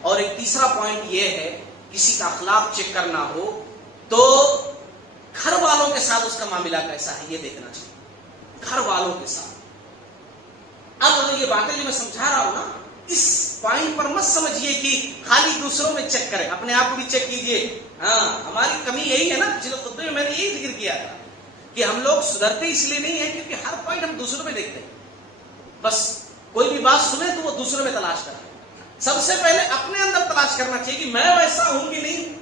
اور ایک تیسرا پوائنٹ یہ ہے، کسی کا اخلاق چیک کرنا ہو تو گھر والوں کے ساتھ اس کا معاملہ کیسا ہے یہ دیکھنا چاہیے، گھر والوں کے ساتھ۔ اب یہ باتیں جو میں سمجھا رہا ہوں نا، اس پوائنٹ پر مت سمجھیے کہ خالی دوسروں میں چیک کریں، اپنے آپ کو بھی چیک کیجئے۔ ہاں، ہماری کمی یہی ہے نا، پچھلے خطبے میں نے یہی ذکر کیا تھا کہ ہم لوگ سدھرتے اس لیے نہیں ہیں کیونکہ ہر پوائنٹ ہم دوسروں میں دیکھتے ہیں۔ بس کوئی بھی بات سنیں تو وہ دوسروں میں تلاش کریں۔ سب سے پہلے اپنے اندر تلاش کرنا چاہیے کہ میں ویسا ہوں کہ نہیں۔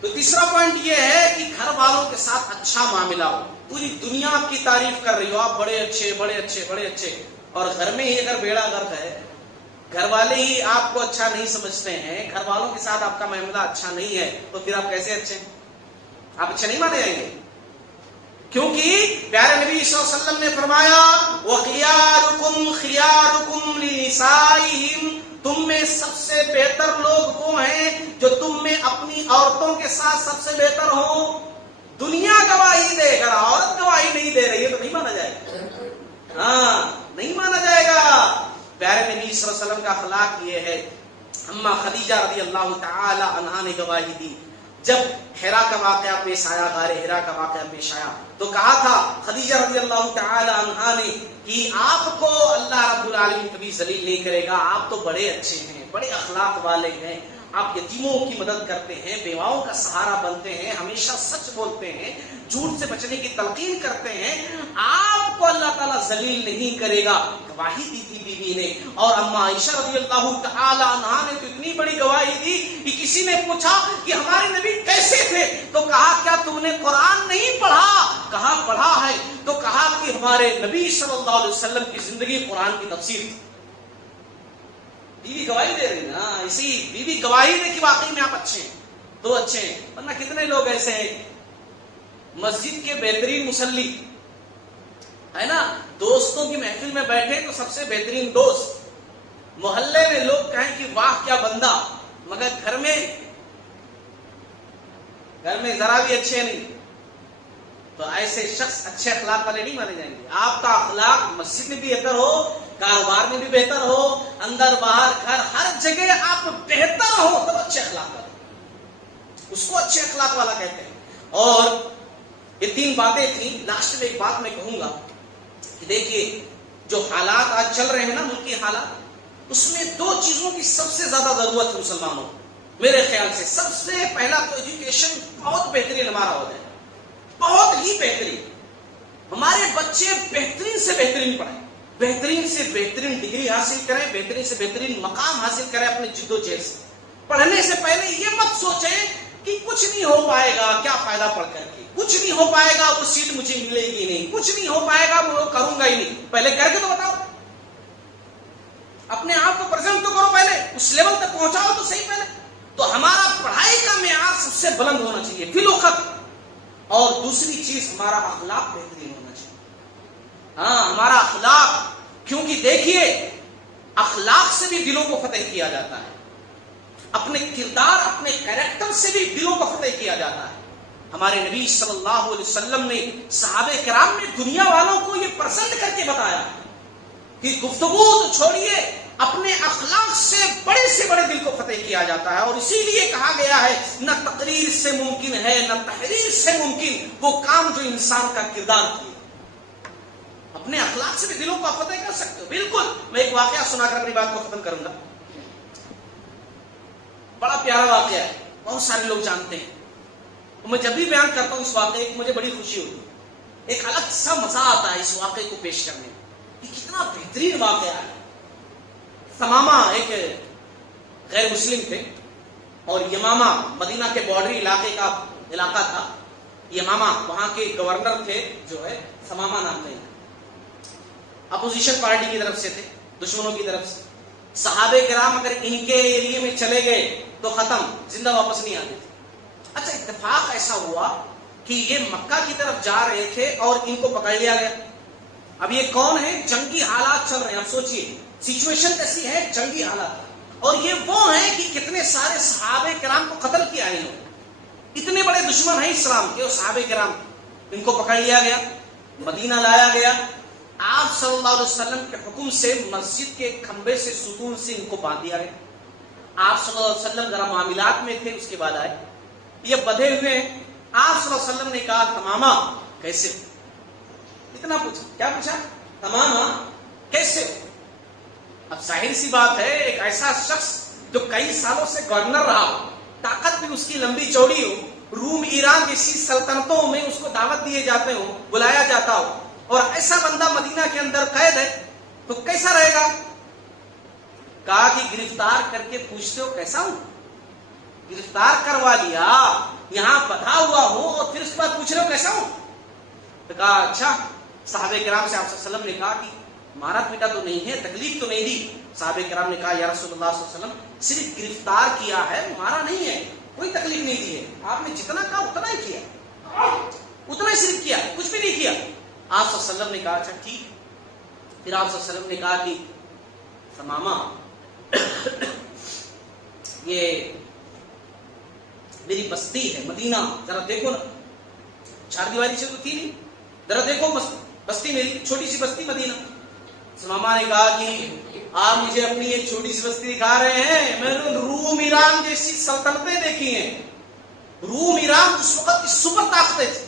تو تیسرا پوائنٹ یہ ہے کہ گھر والوں کے ساتھ اچھا معاملہ ہو۔ پوری دنیا آپ کی تعریف کر رہی ہو، آپ بڑے اچھے بڑے اچھے بڑے اچھے، اور گھر میں ہی اگر بیڑا غرق ہے، گھر والے ہی آپ کو اچھا نہیں سمجھتے ہیں، گھر والوں کے ساتھ آپ کا معاملہ اچھا نہیں ہے، تو پھر آپ کیسے اچھے ہیں؟ آپ اچھے نہیں مانے جائیں گے، کیونکہ پیارے نبی صلی اللہ علیہ وسلم نے فرمایا وَخِيَارُكُمْ خِيَارُكُمْ لِنِسَائِهِمْ، تم میں سب سے بہتر لوگ وہ ہیں جو تم میں اپنی عورتوں کے ساتھ سب سے بہتر ہوں۔ دنیا گواہی دے، اگر عورت گواہی نہیں دے رہی ہے تو نہیں مانا جائے گا، ہاں نہیں مانا جائے گا۔ پیارے نبی صلی اللہ علیہ وسلم کا اخلاق یہ ہے۔ اما خدیجہ رضی اللہ تعالی عنہا نے گواہی دی، جب حرا کا واقعہ پیش آیا، غار حرا کا واقعہ پیش آیا، تو کہا تھا خدیجہ رضی اللہ تعالی عنہا نے کہ آپ کو اللہ رب العالمین کبھی ذلیل نہیں کرے گا، آپ تو بڑے اچھے ہیں، بڑے اخلاق والے ہیں، آپ یتیموں کی مدد کرتے ہیں، بیواؤں کا سہارا بنتے ہیں، ہمیشہ سچ بولتے ہیں، جھوٹ سے بچنے کی تلقین کرتے ہیں، آپ کو اللہ تعالیٰ ذلیل نہیں کرے گا۔ گواہی دی تھی بیوی نے، اور اما عائشہ رضی اللہ تعالی عنہا نے تو اتنی بڑی گواہی دی کہ کسی نے پوچھا کہ ہمارے نبی کیسے تھے، تو کہا کیا تم نے قرآن نہیں پڑھا؟ کہا پڑھا ہے، تو کہا کہ ہمارے نبی صلی اللہ علیہ وسلم کی زندگی قرآن کی تفسیر تھی۔ بیوی گواہی دے رہی نا، اسی بیوی گواہی دے کہ واقعی میں آپ اچھے ہیں، تو اچھے ہیں، ورنہ کتنے لوگ ایسے ہیں مسجد کے بہترین مصلی ہے نا، دوستوں کی محفل میں بیٹھے تو سب سے بہترین دوست، محلے میں لوگ کہیں کہ واہ کیا بندہ، مگر گھر میں ذرا بھی اچھے نہیں، تو ایسے شخص اچھے اخلاق والے نہیں مانے جائیں گے۔ آپ کا اخلاق مسجد میں بھی بہتر ہو، کاروبار میں بھی بہتر ہو، اندر باہر گھر ہر جگہ آپ بہتر ہو، تب اچھے اخلاق والے، اس کو اچھے اخلاق والا کہتے ہیں۔ اور یہ تین باتیں تھیں۔ لاسٹ میں ایک بات میں کہوں گا کہ دیکھیے جو حالات آج چل رہے ہیں نا، ملکی حالات، اس میں دو چیزوں کی سب سے زیادہ ضرورت ہے مسلمانوں کو، میرے خیال سے۔ سب سے پہلا تو ایجوکیشن بہت بہترین ہمارا ہو جائے، بہت ہی بہترین، ہمارے بچے بہترین سے بہترین پڑھیں، بہترین سے بہترین ڈگری حاصل کریں، بہترین سے بہترین مقام حاصل کریں اپنے جد و جہد سے۔ پڑھنے سے پہلے یہ مت سوچیں کہ کچھ نہیں ہو پائے گا، کیا فائدہ پڑھ کر کے، کچھ نہیں ہو پائے گا، وہ سیٹ مجھے ملے گی نہیں، کچھ نہیں ہو پائے گا، وہ کروں گا ہی نہیں۔ پہلے کر کے تو بتاؤ، اپنے آپ کو پریزنٹ تو کرو، پہلے اس لیول تک پہنچاؤ تو صحیح پہلے۔ تو ہمارا پڑھائی کا معیار سب سے بلند ہونا چاہیے فی الوقت، اور دوسری چیز ہمارا اخلاق بہترین ہونا چاہیے۔ ہاں ہمارا اخلاق، کیونکہ دیکھیے اخلاق سے بھی دلوں کو فتح کیا جاتا ہے، اپنے کردار اپنے کیریکٹر سے بھی دلوں کو فتح کیا جاتا ہے۔ ہمارے نبی صلی اللہ علیہ وسلم نے صحابہ کرام نے دنیا والوں کو یہ پرزنٹ کر کے بتایا کہ گفتگو تو چھوڑیے، اپنے اخلاق سے بڑے دل کو فتح کیا جاتا ہے۔ اور اسی لیے کہا گیا ہے نہ تقریر سے ممکن ہے نہ تحریر سے ممکن وہ کام جو انسان کا کردار کیے۔ اپنے اخلاق سے بھی دلوں کو فتح کر سکتے ہو، بالکل۔ میں ایک واقعہ سنا کر اپنی بات کو ختم کروں گا، بڑا پیارا واقعہ ہے، بہت سارے لوگ جانتے ہیں، میں جب بھی بیان کرتا ہوں اس واقعے کی مجھے بڑی خوشی ہوتی ہے، ایک الگ سا مزہ آتا ہے اس واقعے کو پیش کرنے میں، یہ کتنا بہترین واقعہ ہے۔ ثمامہ ایک غیر مسلم تھے، اور یمامہ مدینہ کے بارڈری علاقے کا علاقہ تھا۔ یمامہ وہاں کے گورنر تھے جو ہے ثمامہ نام کا، اپوزیشن پارٹی کی طرف سے تھے، دشمنوں کی طرف سے۔ صحابہ کرام اگر ان کے ایریے میں چلے گئے تو ختم، زندہ واپس نہیں آتے تھے۔ اچھا اتفاق ایسا ہوا کہ یہ مکہ کی طرف جا رہے تھے اور ان کو پکڑ لیا گیا۔ اب یہ کون ہے؟ جنگی حالات چل رہے ہیں، اب سوچئے سچویشن کیسی ہے، جنگی حالات، اور یہ وہ ہیں کہ کتنے سارے صحابہ کرام کو قتل کیا ہے انہوں، اتنے بڑے دشمن ہیں اسلام کے اور صحابہ کرام، ان کو پکڑ لیا گیا، مدینہ لایا گیا۔ آپ صلی اللہ علیہ وسلم کے حکم سے مسجد کے کھمبے سے ستون سے ان کو باندھ دیا گیا۔ آپ صلی اللہ علیہ وسلم ذرا معاملات میں تھے، اس کے بعد آئے، یہ بدھے ہوئے ہیں. آپ صلی اللہ علیہ وسلم نے کہا تماما کیسے ہو؟ اتنا پوچھا. کیا پوچھا؟ تماما کیسے ہو؟ اب ظاہر سی بات ہے، ایک ایسا شخص جو کئی سالوں سے گورنر رہا ہو، طاقت بھی اس کی لمبی چوڑی ہو، روم ایران جیسی سلطنتوں میں اس کو دعوت دیے جاتے ہو، بلایا جاتا ہو، اور ایسا بندہ مدینہ کے اندر قید ہے تو کیسا رہے گا؟ کہا کہ گرفتار کر کے پوچھتے ہو کیسا ہوں؟ گرفتار کروا لیا، یہاں بدھا ہوا ہوں، اور پھر اس کے بعد پوچھ رہے ہو کیسا ہوں؟ تو کہا اچھا. صحابہ کرام سے آپ صلی اللہ علیہ وسلم نے کہا کہ مارا پیٹا تو نہیں ہے، تکلیف تو نہیں دی؟ صحابہ کرام نے کہا یا رسول اللہ صلی اللہ علیہ وسلم صرف گرفتار کیا ہے، مارا نہیں ہے، کوئی تکلیف نہیں دی ہے. آپ نے جتنا کہا اتنا ہی کیا، اتنا ہی صرف کیا، کچھ بھی نہیں کیا. آپ صلی اللہ علیہ وسلم نے کہا اچھا ٹھیک. پھر آپ صلی اللہ علیہ وسلم نے کہا کہ تماما یہ میری بستی ہے مدینہ، ذرا دیکھو نا، چار دیواری سے تو تھی نہیں، ذرا دیکھو بستی میری، چھوٹی سی بستی مدینہ. سماما نے کہا کہ آپ مجھے اپنی یہ چھوٹی سی بستی دکھا رہے ہیں، میں نے روم ایران جیسی سلطنتیں دیکھی ہیں. روم ایران اس وقت کی سپر طاقتیں تھی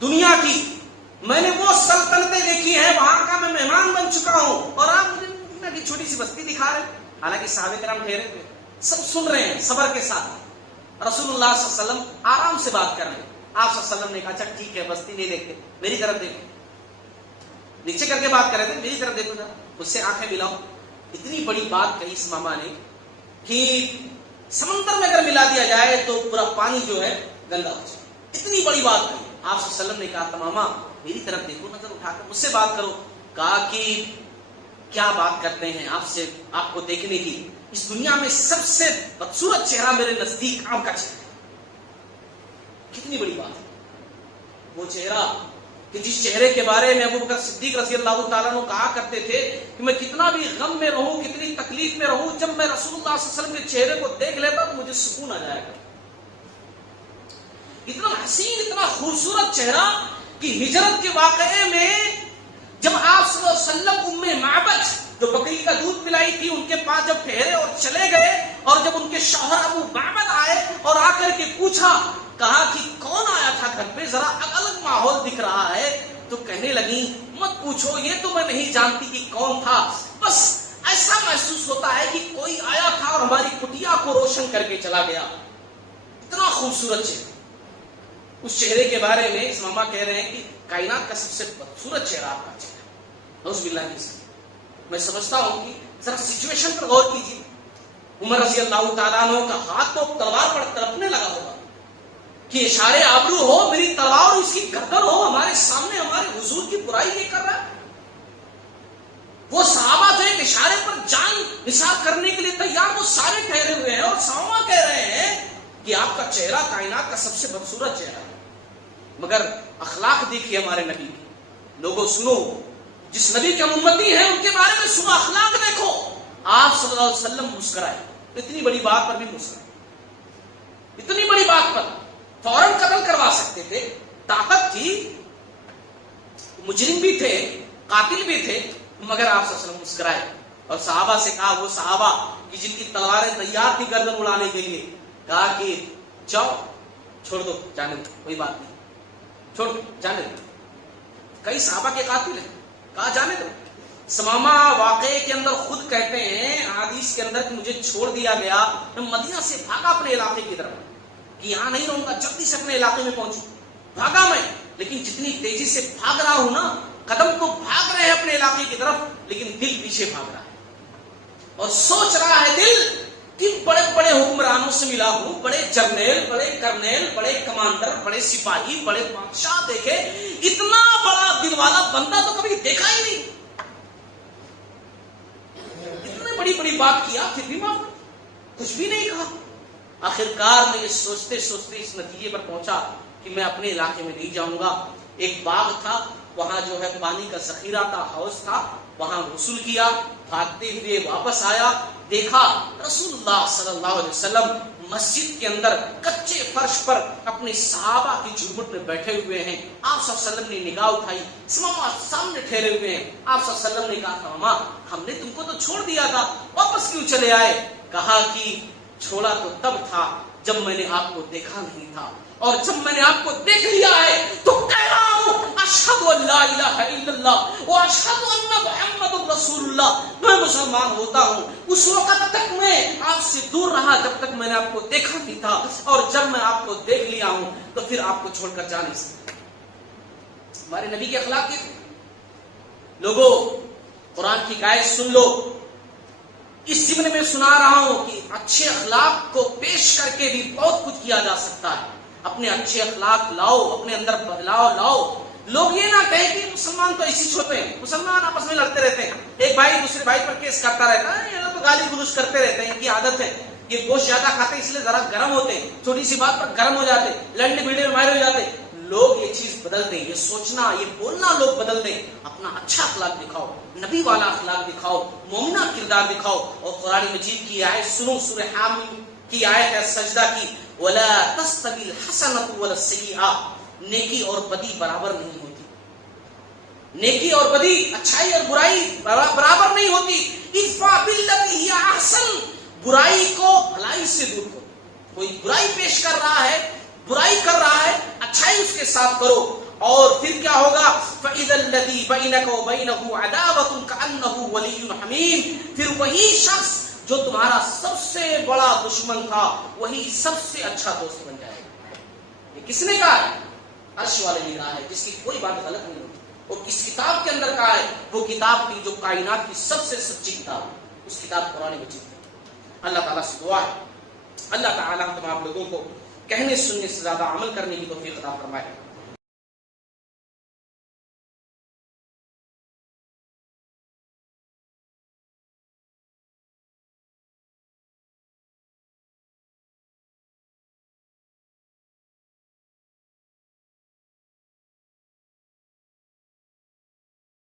دنیا کی، میں نے وہ سلطنتیں دیکھی ہیں، وہاں کا میں مہمان بن چکا ہوں، اور آپ مجھے مدینہ کی چھوٹی سی بستی دکھا رہے ہیں. حالانکہ صحابہ کرام ٹھہرے تھے، سب سن رہے ہیں صبر کے ساتھ. رسول اللہ صلی اللہ علیہ وسلم آرام سے بات کر رہے ہیں. آپ صلی اللہ علیہ وسلم نے کہا اچھا ٹھیک ہے، بستی نہیں دیکھتے، میری طرف دیکھو. نیچے کر کے بات کر رہے تھے، میری طرف دیکھو نا، مجھ سے آنکھیں ملاؤ. اتنی بڑی بات کہی اس ماما نے کہ سمندر میں اگر ملا دیا جائے تو پورا پانی جو ہے گندا ہو جائے. اتنی بڑی بات کہی. آپ صلی اللہ علیہ وسلم نے کہا تماما میری طرف دیکھو، نظر اٹھا کر مجھ سے بات کرو. کہا کہ کیا بات کرتے ہیں آپ سے، آپ کو دیکھنے کی. اس دنیا میں سب سے بدصورت چہرہ میرے نزدیک آپ کا چہرہ. کتنی بڑی بات ہے وہ چہرہ کہ جس چہرے کے بارے میں ابو بکر صدیق رضی اللہ تعالیٰ عنہ کہا کرتے تھے کہ میں کتنا بھی غم میں رہوں، کتنی تکلیف میں رہوں، جب میں رسول اللہ صلی اللہ علیہ وسلم کے چہرے کو دیکھ لیتا تو مجھے سکون آ جائے گا. اتنا حسین، اتنا خوبصورت چہرہ کہ ہجرت کے واقعے میں جب آپ صلی اللہ علیہ وسلم ام معبد جو بکری کا دودھ پلائی تھی ان کے پاس جب ٹھہرے اور چلے گئے، اور جب ان کے شوہر ابو معبد آئے اور آ کر کے پوچھا، کہا کہ کون آیا تھا گھر پہ، ذرا الگ ماحول دکھ رہا ہے، تو کہنے لگی مت پوچھو، یہ تو میں نہیں جانتی کہ کون تھا، بس ایسا محسوس ہوتا ہے کہ کوئی آیا تھا اور ہماری کٹیا کو روشن کر کے چلا گیا. اتنا خوبصورت چہرہ. اس چہرے کے بارے میں اس ماما کہہ رہے ہیں کہ کائنات کا سب سے خوبصورت چہرہ آپ کا چہرہ. نعوذ باللہ من ذالک. میں سمجھتا ہوں کہ ذرا سچویشن پر غور کیجیے. عمر رضی اللہ تعالیٰ عنہ کا ہاتھ تو تلوار پر تڑپنے لگا ہوگا کہ اشارے آبرو ہو، میری تلوار اور اس کی گردن ہو، ہمارے سامنے ہمارے حضور کی برائی یہ کر رہا ہے. وہ صحابہ تھے اشارے پر جان نثار کرنے کے لیے تیار، وہ سارے ٹھہرے ہوئے ہیں، اور صحابہ کہہ رہے ہیں کہ آپ کا چہرہ کائنات کا سب سے خوبصورت چہرہ ہے. مگر اخلاق دیکھیے ہمارے نبی کی. لوگوں سنو، جس نبی کے ہم امتی ہیں ان کے بارے میں سنو، اخلاق دیکھو. آپ صلی اللہ علیہ وسلم مسکرائے، اتنی بڑی بات پر بھی مسکرائے. اتنی بڑی بات پر فوراً قتل کروا سکتے تھے، طاقت تھی، مجرم بھی تھے، قاتل بھی تھے، مگر آپ صلی اللہ علیہ وسلم مسکرائے. اور صحابہ سے کہا، وہ صحابہ کہ جن کی تلواریں تیار تھی گردن اڑانے کے لیے، کہا کہ جاؤ چھوڑ دو، جانے دو، کوئی بات نہیں، چھوڑ دو، جانے دو. کئی صحابہ کے قاتل ہیں، کہا جانے دو. سمامہ واقعے کے اندر خود کہتے ہیں حدیث کے اندر کہ مجھے چھوڑ دیا گیا، میں مدینہ سے بھاگا اپنے علاقے کی طرف کہ یہاں نہیں رہوں گا، جلدی سے اپنے علاقے میں پہنچوں. بھاگا میں، لیکن جتنی تیزی سے بھاگ رہا ہوں نا، قدم تو بھاگ رہے ہیں اپنے علاقے کی طرف، لیکن دل پیچھے بھاگ رہا ہے. اور سوچ رہا ہے دل کہ بڑے بڑے حکمرانوں سے ملا ہوں، بڑے جرنیل، بڑے کرنیل، بڑے کمانڈر، بڑے سپاہی، بڑے بادشاہ دیکھے، اتنا بڑا دل والا بندہ تو کبھی دیکھا ہی نہیں. اتنی بڑی بڑی بات کیا، پھر بھی معاف، کچھ بھی نہیں کہا. آخرکار میں یہ سوچتے سوچتے اس نتیجے پر پہنچا کہ میں اپنے علاقے میں نہیں جاؤں گا. ایک باغ تھا، وہاں جو ہے پانی کا ذخیرہ تھا، حوض تھا، وہاں غسل کیا، بھاگتے ہوئے واپس آیا، دیکھا رسول اللہ صلی اللہ علیہ وسلم مسجد کے اندر کچے فرش پر اپنے صحابہ کی جھرمٹ میں بیٹھے ہوئے ہیں. آپ صلی اللہ علیہ وسلم نے نگاہ اٹھائی، ماما سامنے ٹھہرے ہوئے ہیں. آپ صلی اللہ علیہ وسلم نے کہا، ماما ہم نے تم کو تو چھوڑ دیا تھا، واپس کیوں چلے آئے؟ کہا کہ چھوڑا تو تب تھا جب میں نے آپ کو دیکھا نہیں تھا، اور جب میں نے آپ کو دیکھ لیا ہے تو کہہ رہا ہوں اشہد ان لا الہ الا اللہ و اشہد ان محمد رسول اللہ، میں مسلمان ہوتا ہوں۔ اس وقت تک میں آپ سے دور رہا جب تک میں نے آپ کو دیکھا نہیں تھا، اور جب میں آپ کو دیکھ لیا ہوں تو پھر آپ کو چھوڑ کر جا نہیں سکتا۔ ہمارے نبی کے اخلاق کے لوگوں، قرآن کی آیت سن لو، اس ضمن میں سنا رہا ہوں کہ اچھے اخلاق کو پیش کر کے بھی بہت کچھ کیا جا سکتا ہے۔ اپنے اچھے اخلاق لاؤ، اپنے اندر بدلاؤ لاؤ۔ لوگ یہ نہ کہیں کہ مسلمان تو ایسی چھوٹے ہیں، مسلمان آپس میں لڑتے رہتے ہیں، ایک بھائی دوسرے بھائی پر کیس کرتا رہتا ہے، یہ لوگ تو گالی گلوچ کرتے رہتے ہیں، ان کی عادت ہے، یہ گوشت زیادہ کھاتے ہیں اس لیے ذرا گرم ہوتے ہیں، چھوٹی سی بات پر گرم ہو جاتے، لڑنے بھیڑے میں مارے ہو جاتے۔ لوگ یہ چیز بدل دیں، یہ سوچنا یہ بولنا لوگ بدل دیں، اپنا اچھا اخلاق دکھاؤ، نبی والا اخلاق دکھاؤ، مومنہ کردار دکھاؤ۔ اور قرآن مجید کی آیت سنو، سورہ حامیم کی آیت ہے سجدہ کی، وَلَا تَسْتَوِي الْحَسَنَةُ وَلَا السَّيِّئَةُ، نیکی اور بدی برابر نہیں ہوتی، نیکی اور بدی، اچھائی اور برائی برابر نہیں ہوتی۔ اِدْفَعْ بِالَّتِي هِيَ أَحْسَنُ، برائی کو بھلائی سے دور کرو۔ کوئی برائی پیش کر رہا ہے، برائی کر رہا ہے، اچھائی اس کے ساتھ کرو، اور پھر کیا ہوگا؟ فَإِذَا الَّذِي بَيْنَكَ وَبَيْنَهُ عَدَاوَةٌ كَأَنَّهُ وَلِيٌّ حَمِيمٌ، پھر وہی شخص جو تمہارا سب سے بڑا دشمن تھا وہی سب سے اچھا دوست بن جائے گا۔ یہ کس نے کہا ہے؟ عرش والے نے کہا ہے، جس کی کوئی بات غلط نہیں ہوتی۔ وہ کس کتاب کے اندر کہا ہے؟ وہ کتاب کی جو کائنات کی سب سے سچی کتاب ہے، اس کتاب قرآن مجید ہے۔ اللہ تعالیٰ سے دعا ہے اللہ تعالیٰ ہم تمام لوگوں کو کہنے سننے سے زیادہ عمل کرنے کی توفیق عطا فرمائے۔